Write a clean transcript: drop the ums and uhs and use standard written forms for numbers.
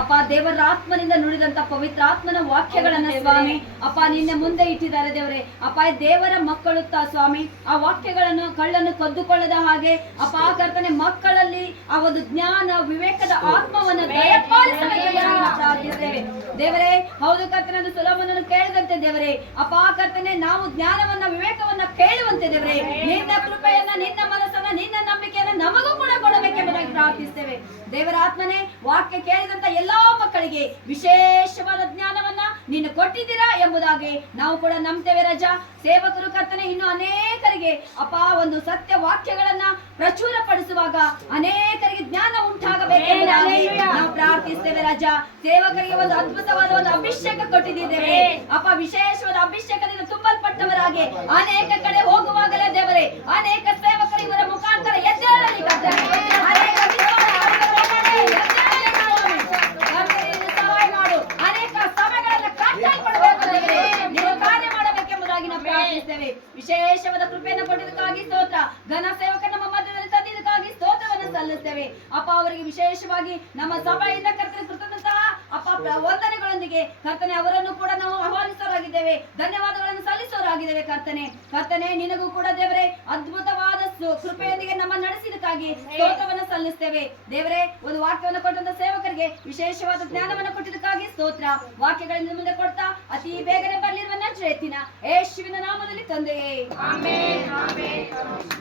ಅಪ್ಪ ದೇವರ ಆತ್ಮನಿಂದ ನುಡಿದಂತ ಪವಿತ್ರ ಆತ್ಮನ ವಾಕ್ಯಗಳನ್ನ ಸ್ವಾಮಿ ಅಪ್ಪ ನಿನ್ನ ಮುಂದೆ ಇಟ್ಟಿದ್ದಾರೆ ದೇವರೇ. ಅಪ್ಪ ದೇವರ ಮಕ್ಕಳು ಸ್ವಾಮಿ ಆ ವಾಕ್ಯಗಳನ್ನು ಕಳ್ಳನ್ನು ಕದ್ದುಕೊಳ್ಳದ ಹಾಗೆ ಅಪ್ಪ ಕರ್ತನೆ ಮಕ್ಕಳಲ್ಲಿ ಆ ಒಂದು ಜ್ಞಾನ ವಿವೇಕದ ಆತ್ಮವನ್ನು ಪ್ರಾರ್ಥಿಸ್ತೇವೆ ದೇವರೇ. ಹೌದು ಕರ್ತನೆ, ಅದು ಸೊಲೊಮೋನನು ಕೇಳಿದಂತೆ ದೇವರೇ ಅಪ್ಪ ಕರ್ತನೆ ನಾವು ಜ್ಞಾನವನ್ನ ವಿವೇಕವನ್ನ ಕೇಳುವಂತೆ ದೇವರೇ ನಿನ್ನ ಕೃಪೆಯನ್ನ ನಿನ್ನ ಮನಸ್ಸನ್ನ ನಿನ್ನ ನಂಬಿಕೆಯನ್ನ ನಮಗೂ ಕೂಡ ಕೊಡಬೇಕೆಂಬುದಾಗಿ ಪ್ರಾರ್ಥಿಸ್ತೇವೆ. ದೇವರ ಆತ್ಮನೇ, ವಾಕ್ಯ ಕೇಳಿದಂತ ಎಲ್ಲಾ ಮಕ್ಕಳಿಗೆ ವಿಶೇಷವಾದ ಜ್ಞಾನವನ್ನ ನೀನು ಕೊಟ್ಟಿದ್ದೀರಾ ಎಂಬುದಾಗಿ ನಾವು ಕೂಡ ನಂಬ್ತೇವೆ ರಜಾ. ಸೇವಕರು ಕರ್ತನೆ ಇನ್ನು ಅನೇಕರಿಗೆ ಅಪ್ಪ ಒಂದು ಸತ್ಯ ವಾಕ್ಯಗಳನ್ನ ಪ್ರಚುರ ಪಡಿಸುವಾಗ ಅನೇಕರಿಗೆ ಜ್ಞಾನ ಉಂಟಾಗಬೇಕೆಂಬುದಾಗಿ ನಾವು ಪ್ರಾರ್ಥಿಸ್ತೇವೆ ರಜಾ. ಸೇವಕರಿಗೆ ಒಂದು ಅದ್ಭುತವಾದ ಒಂದು ಅಭಿಷೇಕ ಕೊಟ್ಟಿದ್ದೇವೆ ಅಪ್ಪ. ವಿಶೇಷವಾದ ಅಭಿಷೇಕದಿಂದ ತುಂಬಲ್ಪಟ್ಟವರಾಗಿ ಅನೇಕ ಕಡೆ ಹೋಗುವಾಗಲೇ ದೇವರೇ ಅನೇಕ ಸೇವಕರು ಇವರ ಮುಖಾಂತರ ಎದ್ದೇಳಲಿ ಸಹಾಯ ಮಾಡು. ಅನೇಕ ಸಭೆಗಳನ್ನ ಕಟ್ಟಲ್ಪಡಬೇಕು ದೇವರೇ, ನೀವು ಕಾರ್ಯ ಮಾಡಬೇಕೆಂಬುದಾಗಿ ನಾವು ಪ್ರಾರ್ಥಿಸ್ತೇವೆ. ವಿಶೇಷವಾದ ಕೃಪೆಯನ್ನು ಕೊಟ್ಟಿದ್ದಕ್ಕಾಗಿ ಸ್ತೋತ್ರ. ಘನ ಸೇವಕ ನಮ್ಮ ಮಧ್ಯದಲ್ಲಿ ತಂದಿದ್ದಕ್ಕಾಗಿ ಸ್ತೋತ್ರವನ್ನು ಸಲ್ಲಿಸ್ತೇವೆ ಅಪ್ಪ. ಅವರಿಗೆ ವಿಶೇಷವಾಗಿ ನಮ್ಮ ಸಭೆಯಿಂದ ಕರ್ತನೆ ಕೃತಜ್ಞತಾ ಅಪ್ಪ ವಂದನೆಗಳೊಂದಿಗೆ ಕರ್ತನೆ ಅವರನ್ನು ಕೂಡ ನಾವು ಆಹ್ವಾನಿಸೋರಾಗಿದ್ದೇವೆ, ಧನ್ಯವಾದಗಳನ್ನು ಸಲ್ಲಿಸೋರಾಗಿದ್ದೇವೆ ಕರ್ತನೆ. ಕರ್ತನೆ ನಿನಗೂ ಕೂಡ ದೇವರೇ ಅದ್ಭುತವಾದ ಕೃಪೆಯೊಂದಿಗೆ ನಮ್ಮ ನಡೆಸಿದಕ್ಕಾಗಿ ಸ್ತೋತ್ರವನ್ನು ಸಲ್ಲಿಸ್ತೇವೆ ದೇವರೇ. ಒಂದು ವಾಕ್ಯವನ್ನು ಕೊಟ್ಟಂತ ಸೇವಕರಿಗೆ ವಿಶೇಷವಾದ ಜ್ಞಾನವನ್ನು ಕೊಟ್ಟಿದ್ದಕ್ಕಾಗಿ ಸ್ತೋತ್ರ. ವಾಕ್ಯಗಳಿಂದ ಮುಂದೆ ಕೊಡ್ತಾ ಅತಿ ಬೇಗನೆ ಬರಲಿರುವ ನಜರೇತಿನ ಯೇಸುವಿನ ನಾಮದಲ್ಲಿ ತಂದೆಯೇ, ಆಮೆನ್.